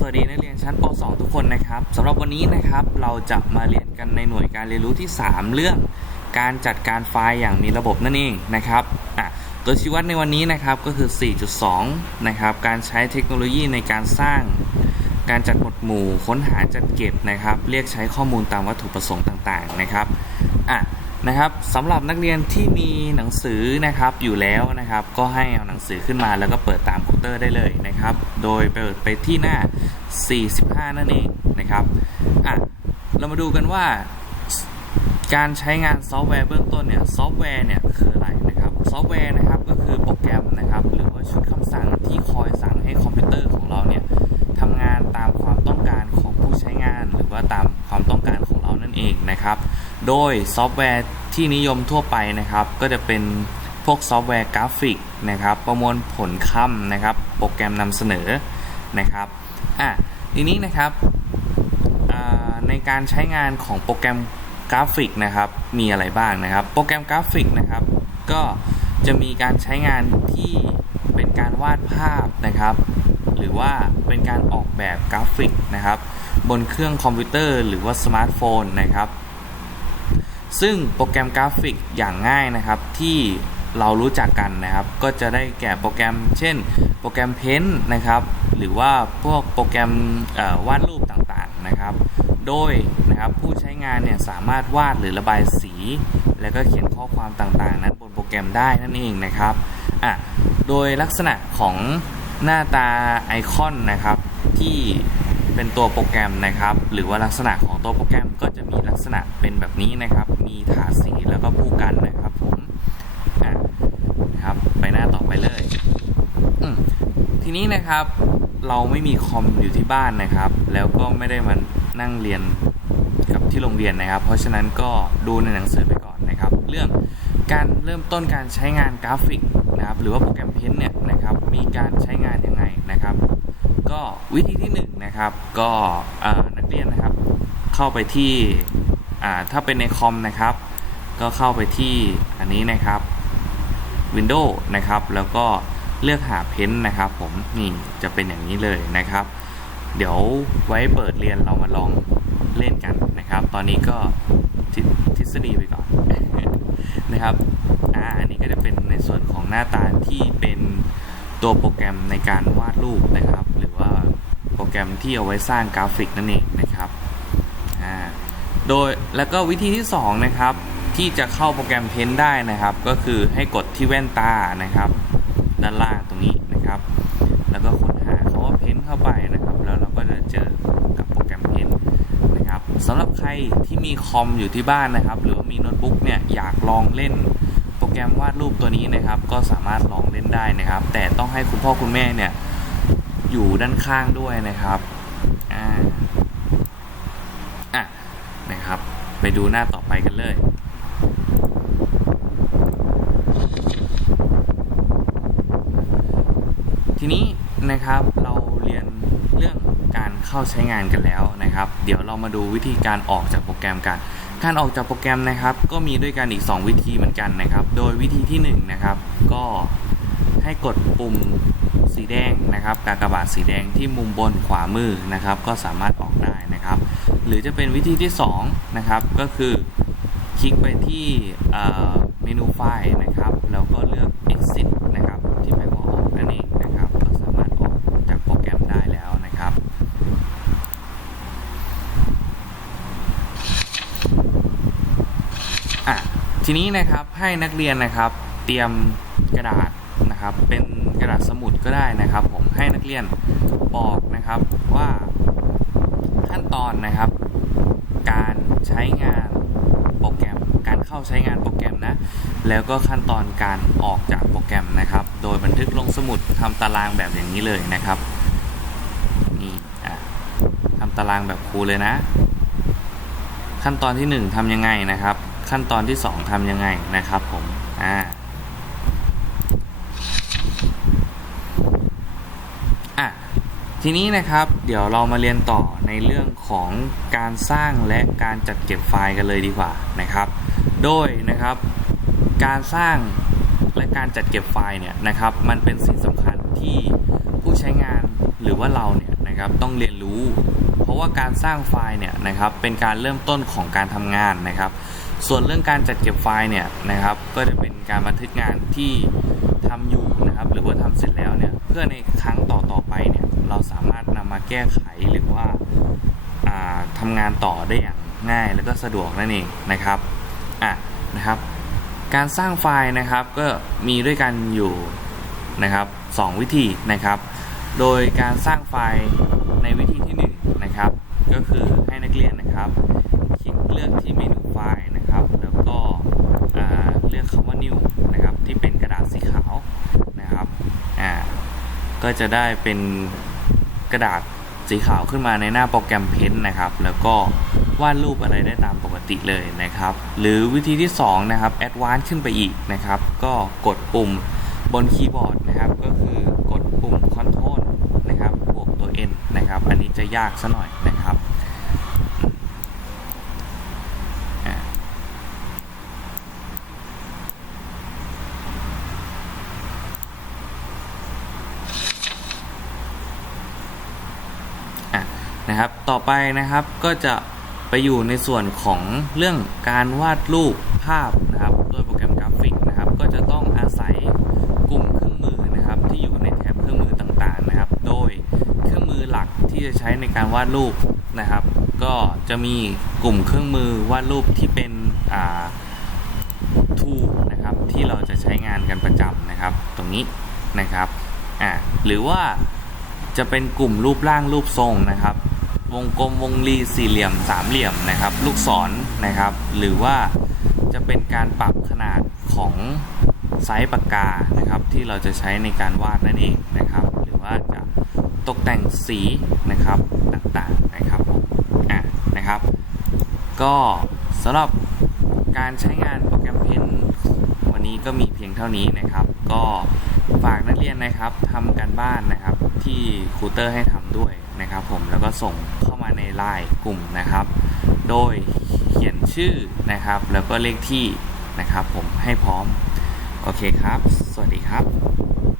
สวัสดีนักเรียนชั้นป .2 ทุกคนนะครับสำหรับวันนี้นะครับเราจะมาเรียนกันในหน่วยการเรียนรู้ที่ 3 เรื่องการจัดการไฟล์อย่างมีระบบนั่นเองนะครับตัวชี้วัดในวันนี้นะครับก็คือ 4.2 นะครับการใช้เทคโนโลยีในการสร้าง การจัดหมวดหมู่ ค้นหาจัดเก็บนะครับ เรียกใช้ข้อมูลตามวัตถุประสงค์ต่างๆนะครับอะ นะครับสำหรับนักเรียนที่มีหนังสือนะครับอยู่แล้วนะครับ ก็ให้เอาหนังสือขึ้นมาแล้วก็เปิดตามคอมพิวเตอร์ได้เลยนะครับ โดยเปิดไปที่หน้า 45 นั่นเองนะครับอะเรามาดูกันว่าการใช้งานซอฟต์แวร์เบื้องต้นเนี่ยซอฟต์แวร์เนี่ยคืออะไรนะครับซอฟต์แวร์นะครับ โดยซอฟต์แวร์ที่นิยมทั่วไปนะครับ ก็จะเป็นพวกซอฟต์แวร์กราฟิกนะครับ ประมวลผลคำนะครับ โปรแกรมนำเสนอนะครับอะทีนี้นะครับในการใช้งานของโปรแกรมกราฟิกนะครับ มีอะไรบ้างนะครับ โปรแกรมกราฟิกนะครับ ก็จะมีการใช้งานที่เป็นการวาดภาพนะครับ หรือว่าเป็นการออกแบบกราฟิกนะครับ บนเครื่องคอมพิวเตอร์ หรือว่าสมาร์ทโฟนนะครับ ซึ่งโปรแกรมกราฟิกอย่างง่ายนะครับที่เรารู้จักกันนะครับ ก็จะได้แก่โปรแกรม เช่น โปรแกรม Paint นะครับ หรือว่าพวกโปรแกรมวาดรูปต่างๆนะครับ โดยนะครับผู้ใช้งานเนี่ยสามารถวาดหรือระบายสี แล้วก็เขียนข้อความต่างๆ นั้นบนโปรแกรมได้นั่นเองนะครับอะโดยลักษณะของหน้าตาไอคอนนะครับที่ เป็นตัวโปรแกรมนะครับ หรือว่าลักษณะของตัวโปรแกรมก็จะมีลักษณะเป็นแบบนี้นะครับ มีถาดสีแล้วก็ผู้กันนะครับผมอะนะครับไปหน้าต่อไปเลย ทีนี้นะครับเราไม่มีคอมอยู่ที่บ้านนะครับ แล้วก็ไม่ได้มานั่งเรียนกับที่โรงเรียนนะครับ เพราะฉะนั้นก็ดูในหนังสือไปก่อนนะครับ เรื่องการเริ่มต้นการใช้งานกราฟิกนะครับ หรือว่าโปรแกรมเพนเนี่ยนะครับ มีการใช้งานยังไงนะครับ ก็วิธีที่1นงนะครับก็นักเรียนนะครับ เข้าไปที่ถ้าเป็นในคอมนะครับ ก็เข้าไปที่อันนี้นะครับ Windows นะครับ แล้วก็เลือกหาเพนนะครับผมนี่จะเป็นอย่างนี้เลยนะครับ เดี๋ยวไว้เปิดเรียนเรามาลองเล่นกันนะครับ ตอนนี้ก็ททฤษฎีไปก่อนนะครับอ่าอันนี้ก็จะเป็นในส่วนของหน้าตาที่เป็นตัวโปรแกรมในการวาดรูปนะครับ โปรแกรมที่เอาไว้สร้างกราฟิกนั่นเองนะครับโดยแล้วก็วิธีที่ 2 นะครับ ที่จะเข้าโปรแกรมเพนได้นะครับ ก็คือให้กดที่แว่นตานะครับ ด้านล่างตรงนี้นะครับ แล้วก็ค้นหาคาว่าเพนเข้าไปนะครับ แล้วเราก็จะเจอกับโปรแกรมเพนนะครับสำหรับใครที่มีคอมอยู่ที่บ้านนะครับ หรือว่ามีโน้ตบุ๊กเนี่ยอยากลองเล่นโปรแกรมวาดรูปตัวนี้นะครับ ก็สามารถลองเล่นได้นะครับ แต่ต้องให้คุณพ่อคุณแม่เนี่ย อยู่ด้านข้างด้วยนะครับอ่าอะนะครับ ไปดูหน้าต่อไปกันเลยทีนี้นะครับเราเรียนเรื่องการเข้าใช้งานกันแล้วนะครับ เดี๋ยวเรามาดูวิธีการออกจากโปรแกรมกัน การออกจากโปรแกรมนะครับ ก็มีด้วยกันอีก 2 วิธีเหมือนกันนะครับ โดยวิธีที่1นงนะครับก็ ให้กดปุ่มสีแดงนะครับ กากบาทสีแดงที่มุมบนขวามือนะครับ ก็สามารถออกได้นะครับ หรือจะเป็นวิธีที่2นะครับก็คือคลิกไปที่เมนูไฟล์นะครับแล้วก็เลือก exit นะครับที่แปลว่าออกนั่นเองนะครับก็สามารถออกจากโปรแกรมได้แล้วนะครับ ทีนี้นะครับให้นักเรียนนะครับเตรียมกระดาษ นะครับ เป็นกระดาษสมุดก็ได้นะครับ ผมให้นักเรียนบอกนะครับว่าขั้นตอนนะครับ การใช้งานโปรแกรม การเข้าใช้งานโปรแกรมนะ แล้วก็ขั้นตอนการออกจากโปรแกรมนะครับ โดยบันทึกลงสมุดทำตารางแบบอย่างนี้เลยนะครับนี่อะทำตารางแบบครูเลยนะ ขั้นตอนที่ 1ทำยังไงนะครับ ขั้นตอนที่ 2ทำยังไงนะครับผมอ่าอะ ทีนี้นะครับเดี๋ยวเรามาเรียนต่อในเรื่องของการสร้างและการจัดเก็บไฟล์กันเลยดีกว่านะครับ โดยนะครับการสร้างและการจัดเก็บไฟล์เนี่ยนะครับ มันเป็นสิ่งสำคัญที่ผู้ใช้งานหรือว่าเราเนี่ยนะครับต้องเรียนรู้ เพราะว่าการสร้างไฟล์เนี่ยนะครับเป็นการเริ่มต้นของการทำงานนะครับ ส่วนเรื่องการจัดเก็บไฟล์เนี่ยนะครับ ก็จะเป็นการบันทึกงานที่ทำอยู่นะครับ หรือว่าทำเสร็จแล้วเนี่ยเพื่อในครั้งต่อต่อๆไปเนี่ย เราสามารถนำมาแก้ไขหรือว่าาทำงานต่อได้อย่างง่ายแล้วก็สะดวกนั่นเองนะครับอะนะครับการสร้างไฟล์นะครับก็มีด้วยกันอยู่นะครับสองวิธีนะครับ โดยการสร้างไฟล์ในวิธีที่1นงนะครับ ก็คือให้นักเรียนนะครับคลิกเลือกที่เมนูไฟล์นะครับ แล้วก็เลือกคำว่า new นะครับที่เป็นกระดาษสีขาวนะครับอ่าก็จะได้เป็น กระดาษสีขาวขึ้นมาในหน้าโปรแกรมเพนต์นะครับ แล้วก็วาดรูปอะไรได้ตามปกติเลยนะครับ หรือวิธีที่ 2 นะครับแอดวานซ์ขึ้นไปอีกนะครับ ก็กดปุ่มบนคีย์บอร์ดนะครับ ก็คือกดปุ่ม Ctrl นะครับบวกตัว N นะครับ อันนี้จะยากซะหน่อยนะครับอ่า อะ นะครับ ต่อไปนะครับก็จะไปอยู่ในส่วนของเรื่องการวาดรูปภาพนะครับด้วยโปรแกรมกราฟิกนะครับ ก็จะต้องอาศัยกลุ่มเครื่องมือนะครับที่อยู่ในแถบเครื่องมือต่างๆนะครับ โดยเครื่องมือหลักที่จะใช้ในการวาดรูปนะครับ ก็จะมีกลุ่มเครื่องมือวาดรูปที่เป็นอ่าทูนะครับที่เราจะใช้งานกันประจำนะครับ ตรงนี้นะครับอ่าหรือว่าจะเป็นกลุ่มรูปร่างรูปทรงนะครับ วงกลมวงรีสี่เหลี่ยมสามเหลี่ยมนะครับ ลูกศรนะครับ หรือว่าจะเป็นการปรับขนาดของไซส์ปากกานะครับ ที่เราจะใช้ในการวาดนั่นเองนะครับ หรือว่าจะตกแต่งสีนะครับต่างๆนะครับอะนะครับ ก็สำหรับการใช้งานโปรแกรมเพนวันนี้ก็มีเพียงเท่านี้นะครับ ก็ฝากนักเรียนนะครับทำการบ้านนะครับที่ครูเตอร์ให้ทำด้วย นะครับผมแล้วก็ส่งเข้ามาในไลน์กลุ่มนะครับ โดยเขียนชื่อนะครับ แล้วก็เลขที่นะครับ ผมให้พร้อม โอเคครับ สวัสดีครับ